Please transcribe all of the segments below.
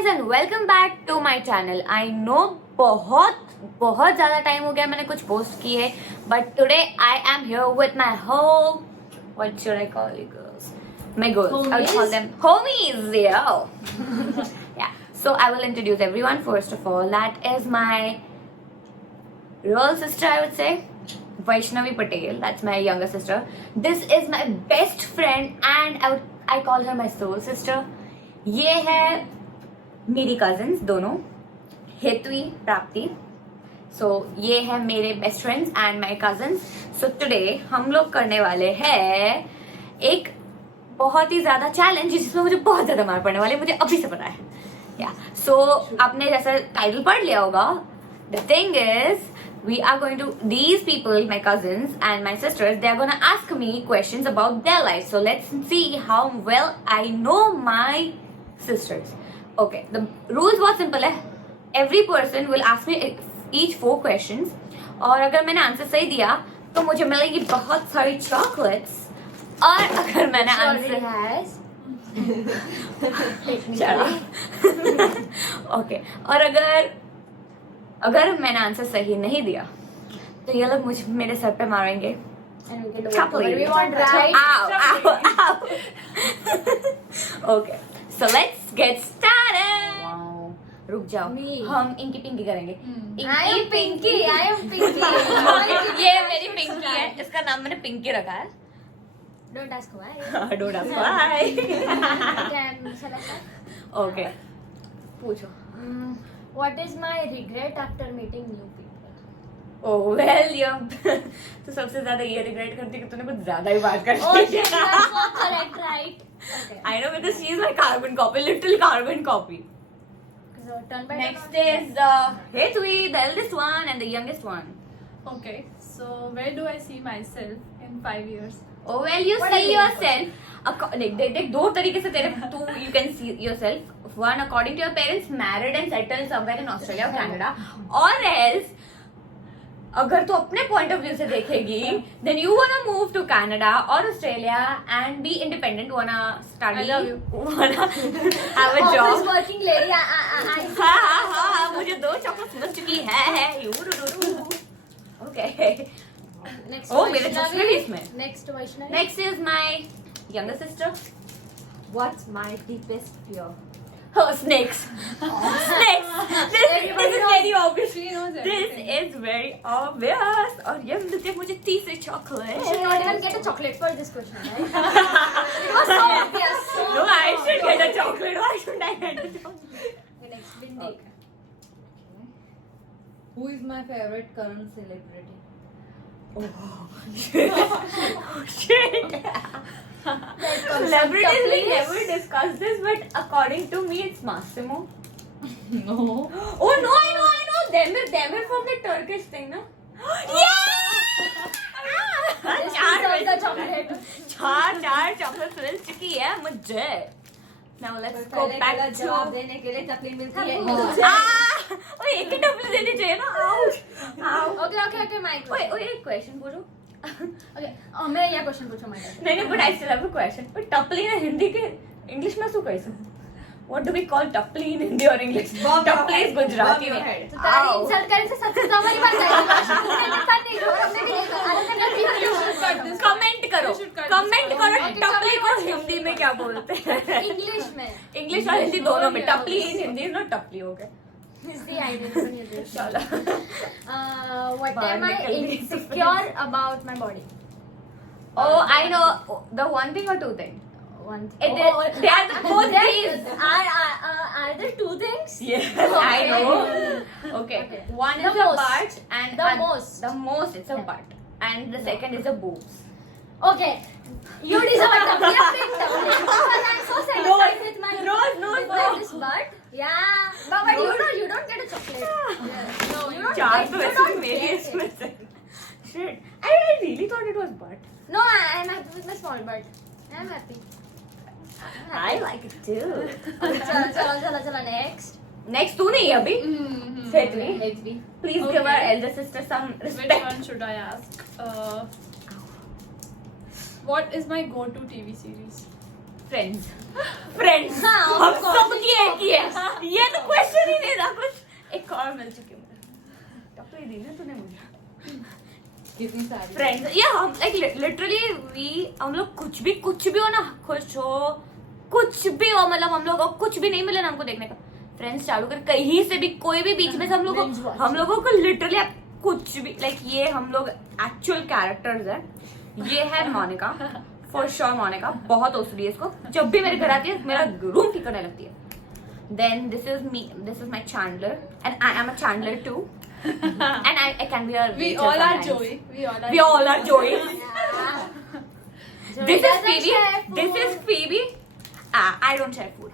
guys and welcome back to my channel. I know बहुत ज़्यादा time हो गया मैंने कुछ पोस्ट किए, but today I am here with my whole, what should I call you girls? My girls. Homies? I will call them homies. Yeah. Yeah. So I will introduce everyone. First of all, that is my real sister, I would say. Vaishnavi Patel, that's my younger sister. This is my best friend and I call her my soul sister. ये है मेरी cousins दोनों, हेतवी, प्राप्ति. So ये है मेरे best friends and my cousins. So today हम लोग करने वाले हैं एक बहुत ही ज़्यादा challenge जिसमें मुझे बहुत ज़्यादा मार पड़ने वाली है, मुझे अभी से पता है. Yeah. So आपने जैसा टाइटल पढ़ लिया होगा. The thing is, we are going to, these people, my cousins and my sisters, they are going to ask me questions about their life. So let's see how well I know my sisters. Okay, the rules बहुत simple है. Every person will ask me each 4 questions. और अगर मैंने answer सही दिया तो मुझे मिलेगी बहुत सारी chocolates. और अगर मैंने आंसर ओके और अगर मैंने आंसर सही नहीं दिया तो ये लोग मुझे मेरे सर पे मारेंगे. Okay so let's get started. रुक जाओ, हम इंकी पिंकी करेंगे. I am Pinky. ये मेरी पिंकी है, इसका नाम मैंने पिंकी रखा है. Don't ask why. Don't ask why. Shall I start? Okay पूछो. What is my regret after meeting new people? Oh well तो सबसे ज्यादा ये रिग्रेट करती है कि तूने कुछ ज्यादा ही बात कर Oh, the. shit, that's so correct, right? Okay. I know because she is my carbon copy, literal carbon copy. So turn by Next turn. is the Hetwi, the eldest one and the youngest one. Okay, so where do I see myself in 5 years? Oh well, you What are see you yourself. देख दो तरीके से तेरे तू you can see yourself. One according to your parents, married and settled somewhere in Australia or Canada, or else अगर तू अपने point of view से देखेगी, then you wanna move to Canada or Australia and be independent, wanna study, I love you. wanna have a Office job. working lady. हाँ, मुझे 2 chocolates मिल चुकी है. Okay. Next. Oh, मेरे Vaishnavi. चश्मे भी इसमें. Next Vaishnavi. Next is my younger sister. What's my deepest fear? Oh, snakes. Snakes. This is very obvious. She knows This everything. is very obvious. और ये मिलते मुझे 30 chocolate. You should not even get a chocolate for this question, right? It was so obvious. So No, I should get a chocolate. Why should I get a chocolate? Okay, next, Bindi. Who is my favorite current celebrity? Shit. Celebrities, we never discussed this, but according to me, it's Massimo. No. Oh no, I know. Demir from the Turkish thing, no? This deserves the chocolate. चार chocolate मिल चुकी है मुझे. Now let's go back to. जवाब देने के लिए chocolate मिलती है. ओए एक ही डबल देनी चाहिए ना. Okay, my question. ओए एक क्वेश्चन पूछो. Okay, मैं ये question पूछूं my turn. नहीं but I still have a question. पर टपली ने हिंदी के इंग्लिश में શું કહીશું? What do we call टपली in Hindi or English? टपली is Gujarati में. तो तारी इंसल्ट करने से सच में हमारी बात नहीं और हमने भी कमेंट करो. Okay, टपली को comment हिंदी में क्या बोलते हैं? इंग्लिश में. इंग्लिश और हिंदी दोनों में. टपली in Hindi is not टपली, okay? Is the idea. चलो. What बाहर am I निकल गई. insecure about my body? Oh, I know. The one thing or 2 things? One They are the both these. Are there 2 things? Yes, I know. Okay. Okay. One The is a most. butt and The most. The most it's a butt, and the second is a boobs. Okay. You deserve a big chocolate because I'm so satisfied with my this butt. Yeah, but you don't get a chocolate. No, you don't. चार get- तो you ऐसे don't मेरे get इसमें it. से. Shit. I really thought it was butt. No, I'm happy with my small butt. I'm happy. I like it too. चलो next. Next तू नहीं अभी. Hetwi. Hetwi. Please Okay. give our elder sister some Which respect. one should I ask? What is my go-to TV series? Friends. Friends. हाँ, हम सब की एक ही है, ये तो क्वेश्चन ही नहीं था कुछ। एक और मिल चुकी है मुझे, टपली दी ना तूने मुझे। कितनी सारी फ्रेंड्स, ये हम लाइक लिटरली हम लोग कुछ भी हो ना, खुश हो कुछ भी हो, मतलब हम लोग कुछ भी नहीं मिले ना हमको देखने का, फ्रेंड्स चालू कर कहीं से भी कोई भी बीच में से हम लोगों को लिटरली आप कुछ भी लाइक ये हम लोग एक्चुअल कैरेक्टर्स है। ये है मोनिका, फॉर श्योर मोनिका बहुत ओसडी है इसको, जब भी मेरे घर आती है मेरा रूम ठीक करने लगती है। Then this is me, this is my Chandler and I am a Chandler too and I can be a We Rachel all are sometimes. Joey. We all are Joey. Joey This is doesn't Phoebe. share food. This is Phoebe. I don't share food.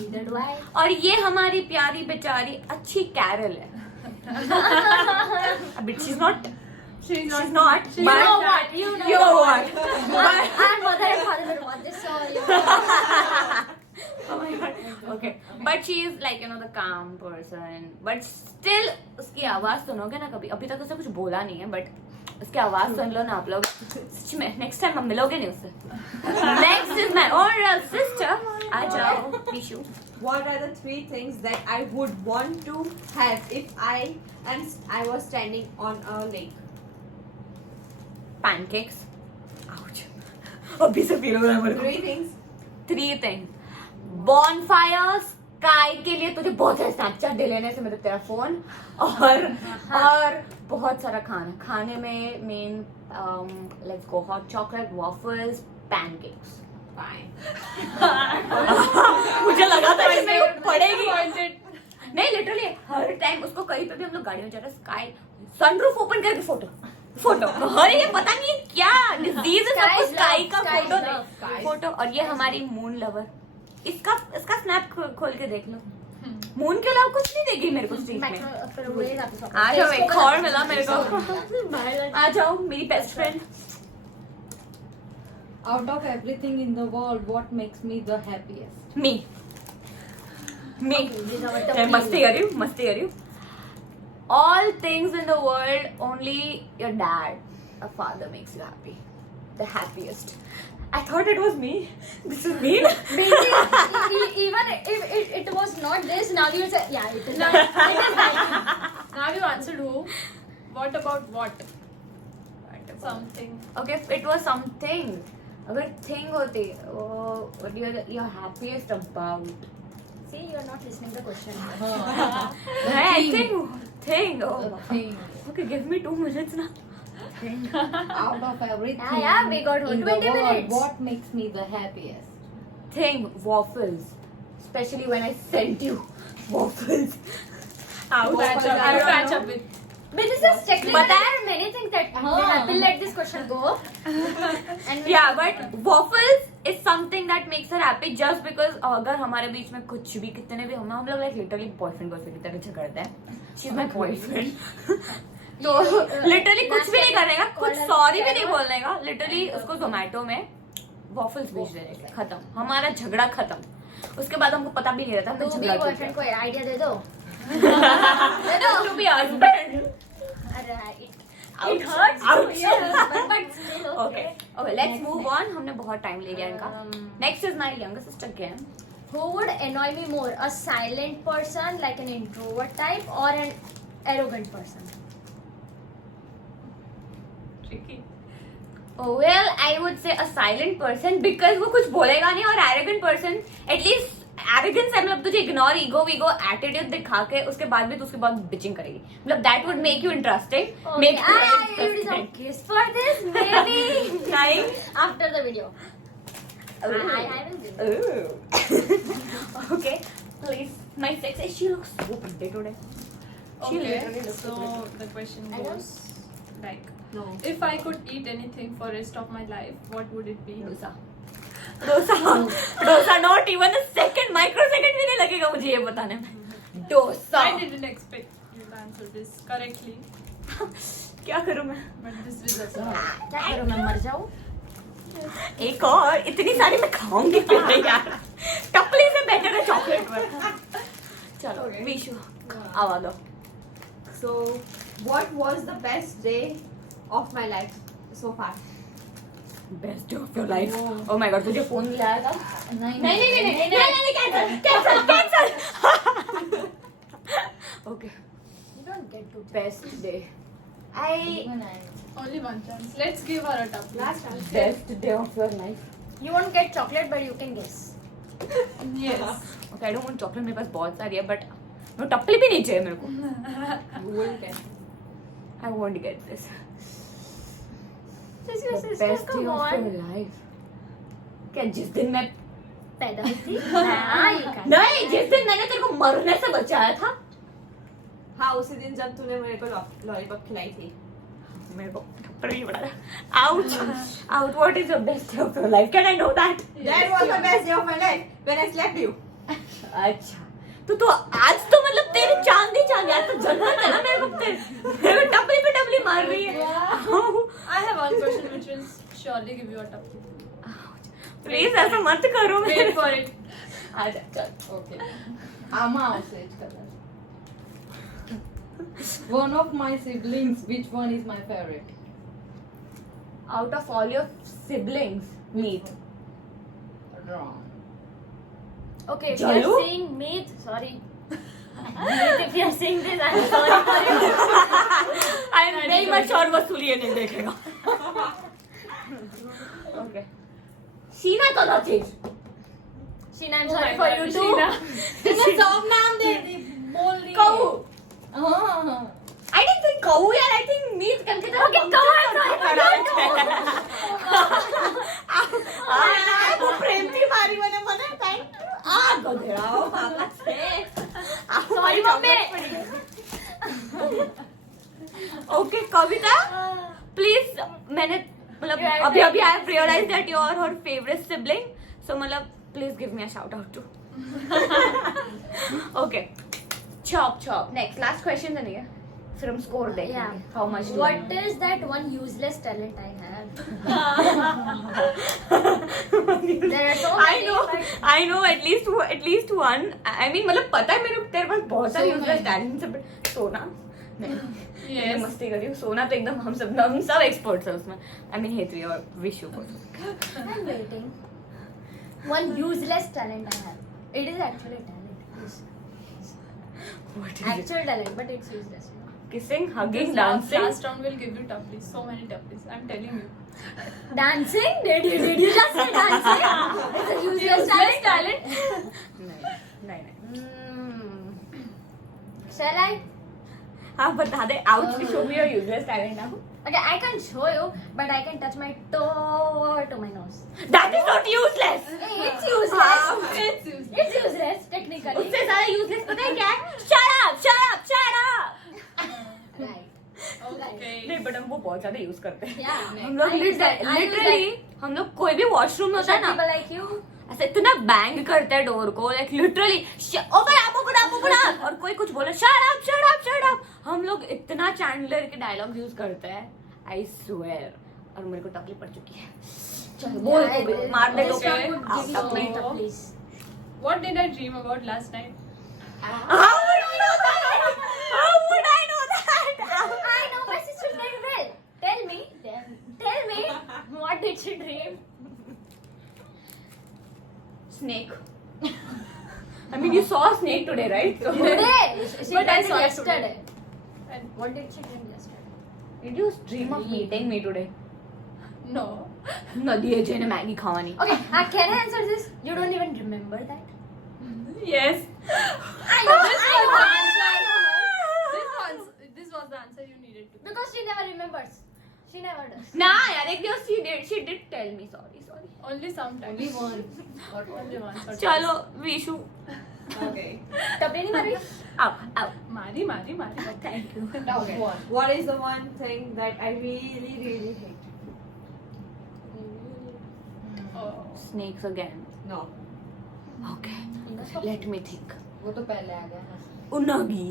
Neither do I. और ये हमारी प्यारी बेचारी अच्छी Carol है. But she's not. She's She's not. not. You but know what? You know You know what? But Our mother and father will watch this, so you oh my god. Okay. But she is like the calm person. But still उसकी आवाज सुनोगे ना कभी, अभी तक उसे कुछ बोला नहीं है, but उसकी आवाज सुन लो ना आप लोग, सच में नेक्स्ट टाइम हम मिलोगे नहीं उससे। Next is my older sister, आ जाओ Vishu. What are the 3 things that I would want to have if I was standing on a lake? Pancakes. Ouch. अभी से फील हो रहा है मेरे 3 things. को। 3 things. Bonfires. स्काई के लिए तुझे बहुत सारे स्नैपचैट दे लेने से मेरे तेरा फोन, और बहुत सारा खाने में main let's go hot chocolate, waffles, pancakes. Fine. मुझे लगा था कि मेरे को पड़ेगी। नहीं लिटरली हर टाइम उसको कहीं पे भी हम लोग गाड़ी में जा रहे स्काई सनरूफ ओपन करके फोटो अरे ये पता नहीं क्या डिजीज है सबको स्काई का फोटो। और ये हमारी मून लवर, इसका स्नैप खोल के देख लो, मून के अलावा कुछ नहीं देगी मेरे को स्ट्रीट में। आ जाओ एक और मिला मेरे को, आ जाओ मेरी best friend. Out of everything in the world, what makes me the happiest? मी मस्ती कर रही हूँ। All things in the world, only your dad, a father makes you happy, the happiest. I thought it was me. This is mean. Even if it was not this, now you say, yeah, it is. It is like, Now you answered who? What about what? Something. Okay, if it was something. अगर thing होती, what you're happiest about? see, you are not listening to the question. I think thing. Oh. Thing. Okay, give me 2 minutes now. Out of everything Yeah, we got in 20 the world, minutes. what makes me the happiest? Thing, waffles. Especially when I sent you waffles. I'll patch up. I'll patch up with. But this is technically But there are many things that we'll let this question go. And Yeah, but waffles is something that makes her happy just because अगर हमारे बीच में कुछ भी कितने भी हम लोग like literally boyfriend girlfriend की तरह झगड़ते हैं. She's my boyfriend. तो literally कुछ भी नहीं करने का, कुछ सॉरी भी नहीं बोलने का, literally उसको जोमेटो में waffles भेज देने का, खत्म, हमारा झगड़ा खत्म। उसके बाद हमको पता भी नहीं रहता तू भी बॉयफ्रेंड को आइडिया दे दो। to be husband. It hurts to hear, but still okay. Okay, let's move on. हमने बहुत टाइम ले लिया इनका। Next is my younger sister again. Who would annoy me more, a silent person like an introvert type or an arrogant person? Tricky. Oh, well, I would say a silent person because वो कुछ बोलेगा नहीं, और arrogant person at least arrogance है, मतलब तुझे ignore ego attitude दिखा के उसके बाद भी तू उसके बाद bitching करेगी, मतलब that would make you interesting. Make you I need some kiss for this, maybe Nine. after the video. I will do. Ooh. Okay, please. My sexy. She looks so pretty today. She Okay. literally looks so So the question I goes like, No. if I could eat anything for rest of my life, what would it be? Dosa not even a second, microsecond भी नहीं लगेगा मुझे ये बताने में। Dosa. I didn't expect you to answer this correctly, क्या करूँ मैं? but this is a क्या करूँ मैं मर जाऊँ? एक और इतनी सारी मैं खाऊंगी फिर नहीं यार। टपली से बेटर है चॉकलेट पर। चलो विशु आवा दो। So, what was the best day of my life so far? Best day of your life. Oh my God, तुझे फोन दिलाया था? नहीं नहीं, cancel. Okay. You don't get to Best day. Only one chance. Let's give her a tough. Last time. Best day of your life. You won't get chocolate, but you can guess. Yes. Okay, I don't want chocolate. मेरे पास बहुत सारी है, but वो टपली भी नहीं चाहिए मेरे को. You will get. I won't get this. This is your The sister. best day Come of on. your life. क्या जिस दिन मैं पैदा हुई थी? हाँ, you can. नहीं, जिस दिन मैंने तेरे को मरने से बचाया था. हाँ, उसी दिन जब तूने मेरे को लॉलीपॉप खिलाई थी. मेरे को थप्पड़ भी पड़ा था. Ouch. Ouch. What is your best day of your life? Can I know that? That was the best day of my life when I slapped you. अच्छा. तो आज तो मतलब तेरी चांदी आज तो जरूरत है ना मेरे को तेरे टपली पे टपली मार रही है. I have one question which will surely give you a tough. Please ऐसा मत करो. Wait for it. आजा चल. Okay. Ama also is color. One of my siblings, which one is my favorite? Out of all your siblings, meet. Wrong. Okay, if Jalu? you're saying meat, sorry. Meat, if you're saying this, I'm sorry for you. I am very much sure वसूली ये नहीं देखेगा. Okay. Sheena तो ना चीज. Sheena, I'm Oh sorry my for God, you too. Sheena. तुम्हें सब नाम दे दी बोल रही है. कऊ. हाँ. I didn't think कऊ यार. I think meet करके तेरा Okay, कऊ, I'm sorry for you. वो प्रेम की मारी मैंने मना थैंक यू. आ गधेड़ाओ पापा से. Sorry, मम्मी. Okay Kavita please. मैंने मतलब अभी I have realise that you are her favourite sibling. So मतलब please give me a shout out to. Okay चॉप नेक्स्ट लास्ट क्वेश्चन है नहीं है. फिर हम स्कोर देखेंगे. Yeah. How much What is that one useless talent I have? There are so many. I know at least one. I mean मतलब पता है मेरे तेरे पास बहुत सारे यूजलेस टैलेंट्स है. बट सोना नहीं. मैं Yes. मस्ती कर रही हूँ. सोना तो एकदम हम सब एक्सपर्ट्स हैं उसमें. आई मीन हेत्री और विशु को. I'm waiting. One useless talent I have. It is actually a talent. Yes. Actual talent, but it's useless. Kissing, hugging, This dancing. last round will give you toughies. So many toughies. I'm telling you. Dancing? Did you just say dancing? It's a useless talent. नहीं. Shall I? हाँ बता दे. Ouch! Show me your useless talent now. Okay, I can't show you, but I can touch my toe to my nose. That is not useless. It's useless. It's useless. It's useless technically. उससे ज़्यादा useless पता है क्या है? Shut up! Right. Okay. नहीं but हम वो बहुत ज़्यादा यूज करते हैं. Yeah. हम लोग लिटरली हम लोग कोई भी वॉशरूम में होता है People ना like you. ऐसे इतना बैंग करते हैं डोर को लाइक लिटरली ओपन अप और कोई कुछ बोले शट अप. हम लोग इतना चैंडलर के डायलॉग यूज करते हैं. I swear. और मेरे को टपली पड़ चुकी है. चलो बोल I तू भी. will- मार दे this टोपी. one would give you टपली. a please. What did I dream about last night? How would I know that? I know my sister very well. Tell me, what did she dream? Snake. I mean you saw a snake today, right? So, Today. She But I dreamed saw it yesterday. And What did she dream yesterday? did you dream of meeting me today? no. नदी है जेने Maggi खावानी. Okay, can I answer this? You don't even remember that? Yes. I know. This was the answer you needed to. Because she never remembers. She never does. ना यार एक दिन she did tell me. Sorry. Only sometimes. Only one. Only once or चलो Vishu. Okay. टपली नहीं मारी? आओ. twice. Mari. Thank you. Tough one. What is the one thing that I really hate? Oh. Snakes again. No. Okay. Let me think. वो तो पहले आ गया ना. Unagi.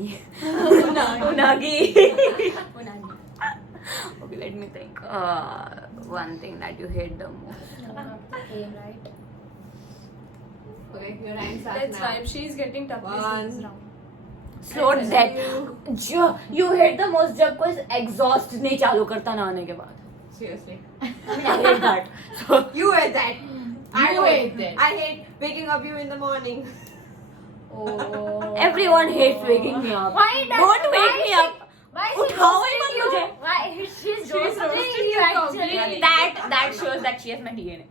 Okay, let me think. One thing that you hate the most. Okay, right. Okay, your hands are Let's now. vibe. She's getting toughies One. this round. Slow death. You hate the most जब कोई exhaust नहीं चालू करता नहाने के बाद. Seriously. I hate that. So You hate that. You hate that. I hate waking up you in the morning. Oh. Everyone hates waking me up. Why does- Don't why wake me she- up. Why is she उठाओ ही roasting मत you? मुझे. Why she's roasting roasting you you actually? completely. That shows that she has my DNA.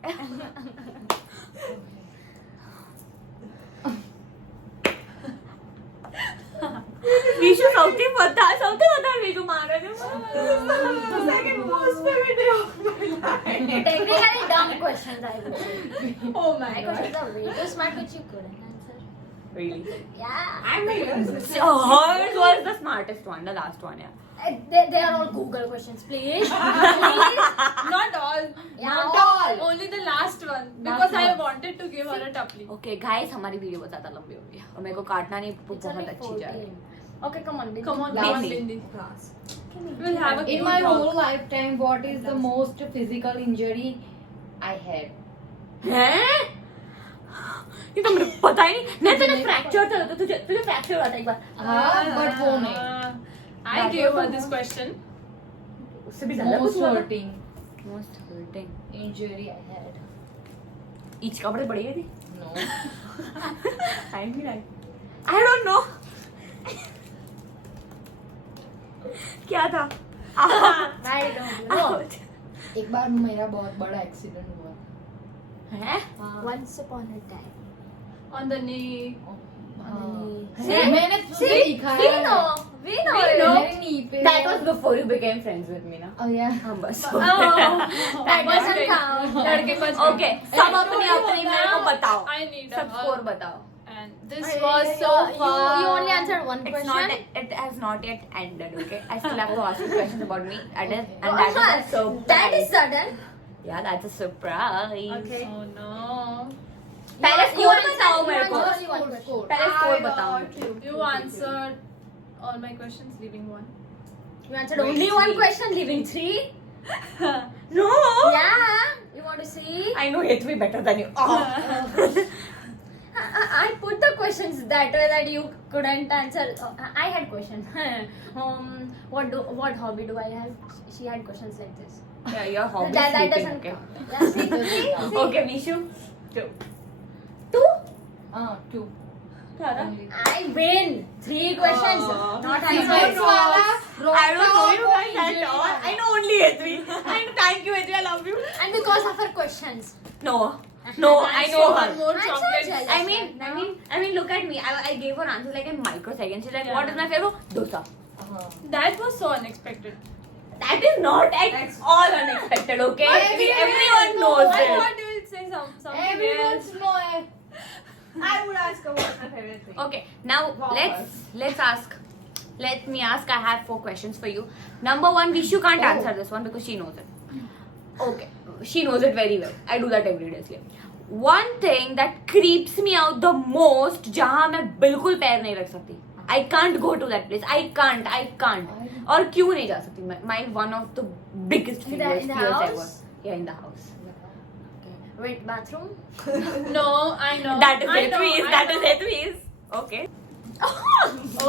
Vishu સૌથી વધારે વિશુ મારે છે. Second most favorite day of my life. Technically dumb questions, I would say. Oh my My god. questions are way too smart, which you couldn't answer. Really? Yeah. I'm like, So hers was the smartest one, the last one, yeah. They are all Google questions, please. Please. Not all. Yeah, Not all. Only the last one. Because Last I one. wanted to give her a tapli. Okay, guys, हमारी video बहुत ज्यादा लंबी हो गई है और मेरे को काटना नहीं, It's बहुत only अच्छी जा रही है. 14. Okay, come on. Come on, Last come on, one. Bindi. class. We'll have a In cute my talk. whole lifetime, what is the most physical injury I had? हैं? ये तो मुझे पता ही नहीं. मैं तुझे फ्रैक्चर था, तो तुझे फ्रैक्चर हुआ था एक बार. But वो नहीं. I gave her this question. उससे भी ज्यादा Most कुछ हुआ था. hurting Most hurting. injury I had. Each कपड़े बड़ी है थी. No. I'm right. I don't know. क्या था? I don't know. एक बार मेरा बहुत बड़ा एक्सीडेंट हुआ. हैं? Once upon a time. On the knee. See? मैंने तुझे See? दिखाया We है. know. We know. मेरे knee पे. That was before you became friends with me, ना? Oh yeah. हाँ बस. That doesn't count. लड़के बच गए. Okay, सब अपनी अपनी मेरे को बताओ. I need सब a स्कोर hug. बताओ. And this was so far. You only answered one It's question. not. It has not yet ended. Okay, I still have to ask you questions about me. And that is a surprise. That is sudden. Yeah, that's a surprise. Okay. Oh no. पहले You score answered- बताओ you मेरे को. answered only one question. Score. पहले score बताओ. You answered all my questions, leaving one. You answered only one question, leaving 3. No. Yeah. You want to see? I know hate me better than you. Oh. I put the questions that way that you couldn't answer. I had questions. What hobby do I have? She had questions like this. Yeah, your hobby That sleeping. doesn't Okay. count. Yeah, see? Okay, Vishu. 2. 2. 2. क्या था? Only. I win. 3 questions. Not Next answered. वाला. I don't know you guys at all. I know only Hetvi. And thank you, Hetvi. I love you. And because of her questions. No. No, I know One her. more I'm so chocolate. jealous. I mean, look at me. I gave her answer like in microseconds. She's like, what is my favorite? Dosa. That was so unexpected. That is not at all unexpected, okay? Everyone knows I it. thought you would say something Everyone's else. know it. I would ask her what's my favorite thing. Okay, now let's ask. Let me ask. I have 4 questions for you. Number 1, Vishu can't answer this one because she knows it. Okay, she knows it very well. I do that every day. इसलिए. One thing that creeps me out the most, जहाँ मैं बिल्कुल पैर नहीं रख सकती. I can't go to that place. I can't. और क्यों नहीं जा सकती? My one of the biggest In the fears house? ever. Yeah, in the house. Wait, bathroom? No, I know. That is I know, Hetvi's. I That know. is Hetvi's. Okay.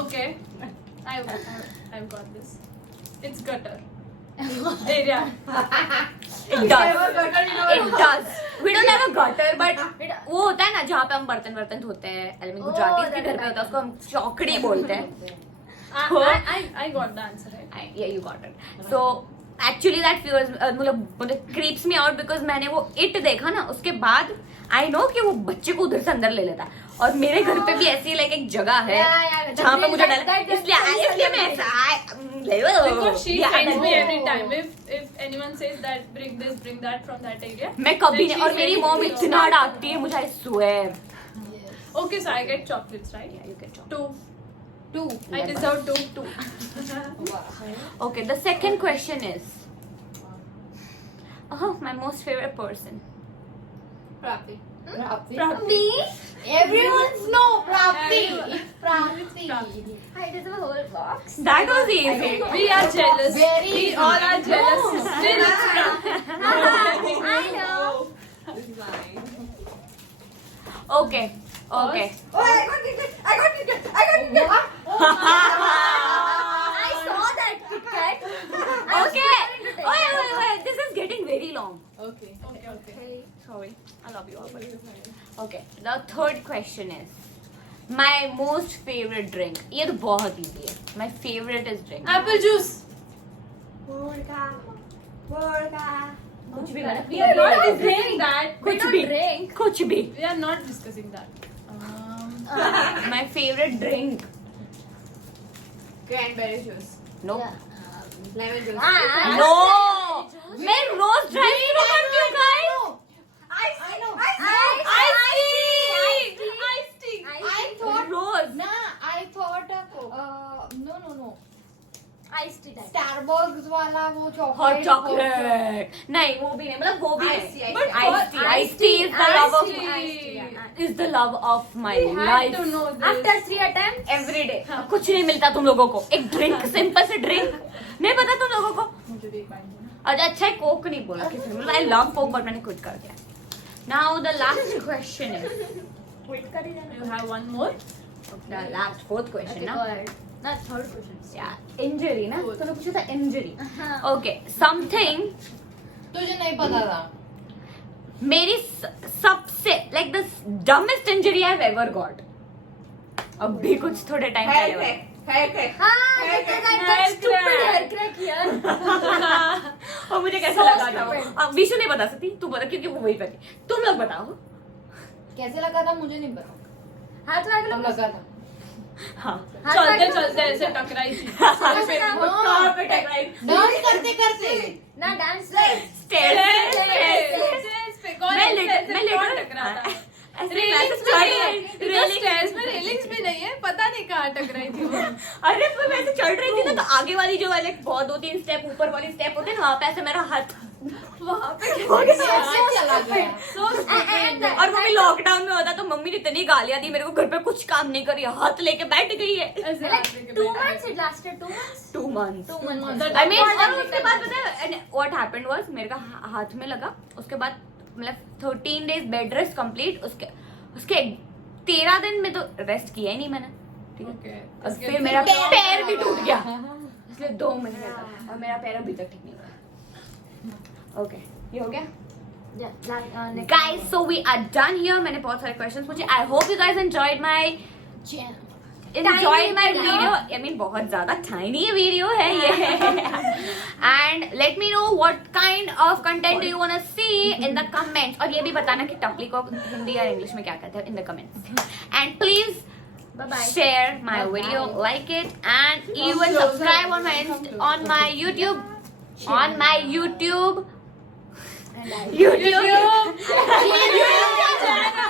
Okay. I've got this. It's gutter. Area. It does. It does. We don't have a gutter, but वो होता है ना जहाँ पे हम बर्तन धोते हैं. I mean, गुजराती के घर पे होता है उसको हम चौकड़ी बोलते हैं. I got the answer right. Yeah, you got it. So actually that fears मतलब creeps me out because मैंने वो it देखा ना उसके बाद I know कि वो बच्चे को उधर से अंदर ले लेता है और मेरे घर पे भी ऐसी लाइक एक जगह है जहाँ पे मुझे डर इसलिए मैं ऐसा Because she Yeah, sends me that- every time. If anyone says that bring this, bring that from that area. मैं कभी then नहीं she और मेरी sends मॉम me इतना डांटती है मुझे I swear. Okay, so I get chocolates, right? Yeah, you can talk. 2. 2. I deserve 2. Okay, the second question is my most favorite person. Prapi. Me? Everyone's know Prapti. Everyone. It's Prapti. I did the whole box. That was easy. We are jealous. Very We easy. all are jealous. Still it's Prapi. I know. This is mine. Okay. Okay. Oh, I got it. I saw that Kit Kat. Okay. Wait. This is getting very long. Okay. Sorry. I love you all. But... Okay. The third question is, my most favourite drink, ये तो बहुत easy है. My favourite is drink. Apple juice. Vodka. Vodka. कुछ भी We are not discussing that. कुछ don't भी drink. कुछ भी. We are not discussing that. My favourite drink. Cranberry juice. No Lemon juice. No, मैं रोज ड्राइव थ्रू करती हूँ guys. I know. Iced tea. I thought rose. nah, I thought no. Iced tea type. Starbucks वाला वो hot chocolate. Chocolate. नहीं वो भी नहीं, मतलब वो भी Iced tea, नहीं. iced Iced tea. Iced tea is the love of is the love of my We had life. to know this. After 3 attempts. Every day. कुछ नहीं मिलता तुम लोगों को. एक ड्रिंक, सिंपल से ड्रिंक नहीं पता तुम लोगों को. मुझे भी एक बार देना. अच्छा है कोक नहीं बोला किसी ने. I love coke but मैंने क्विट कर दिया. Now the last question is. Quit कर ही देना. You have one more. The last fourth question Okay, ना. go ahead. No, third question. Yeah, injury ना. Fourth. तूने पूछा था injury. हाँ. Okay, something तुझे नहीं पता था. मेरी सबसे like the dumbest injury I've ever got. अभी कुछ थोड़े टाइम Hair पहले. crack. Hair crack. हाँ, Hair because crack. I got stupid hair crack here. और मुझे कैसा So लगा था वो. stupid. अब विशु नहीं बता सकती, तू बता क्योंकि वो वही पे थी. तुम लोग बताओ. कैसे लगा था मुझे नहीं पता. हाथ लगा तब लो. लगा था. हाँ. चलते चलते ऐसे टकराई थी. कार पे टकराई. डांस करते करते. ना डांस. Stairs. Stairs पे कौन मैं stairs मैं पे कौन लेटर टकरा था? ऐसे Railings मैं भी नहीं है. चढ़ इधर stairs में railings भी नहीं है. पता नहीं कहाँ टकराई थी वो. अरे फिर मैं ऐसे चढ़ रही थी ना, तो आगे वाली जो वाले बहुत 2-3 स्टेप ऊपर वाली स्टेप होते हैं वहां पे ऐसे मेरा हाथ वहाँ पे ऐसे चला गया. so stupid. और वो भी लॉकडाउन में होता तो मम्मी ने इतनी गालियां दी मेरे को, घर पे कुछ काम नहीं करी, हाथ लेके बैठ गई है. ऐसे Like हाथ लेके 2 बैठा months it lasted. 2 months. 2 months. 2 months. That I mean, was और the उसके बाद पता है व्हाट हैपेंड वाज, मेरे का हाथ में लगा. उसके बाद मतलब 13 days बेड रेस्ट कंप्लीट. उसके 13 दिन में तो रेस्ट किया ही नहीं मैंने. ठीक है. Okay. और उसके फिर मेरा पैर भी टूट गया, इसलिए 2 महीने तक, और मेरा पैर अभी तक ठीक नहीं हुआ. ओके, ये हो गया Yeah. Next. guys. So we are done here. मैंने बहुत सारे questions पूछे. I hope you guys enjoyed my Tiny video. I mean बहुत ज्यादा tiny video है ये. And let me know what kind of content do you wanna see in the comments. और ये भी बताना कि टपली को हिंदी या इंग्लिश में क्या कहते हैं in the comments. And please Bye-bye. share my video, like it, and even subscribe on my YouTube. On my YouTube. YouTube channel.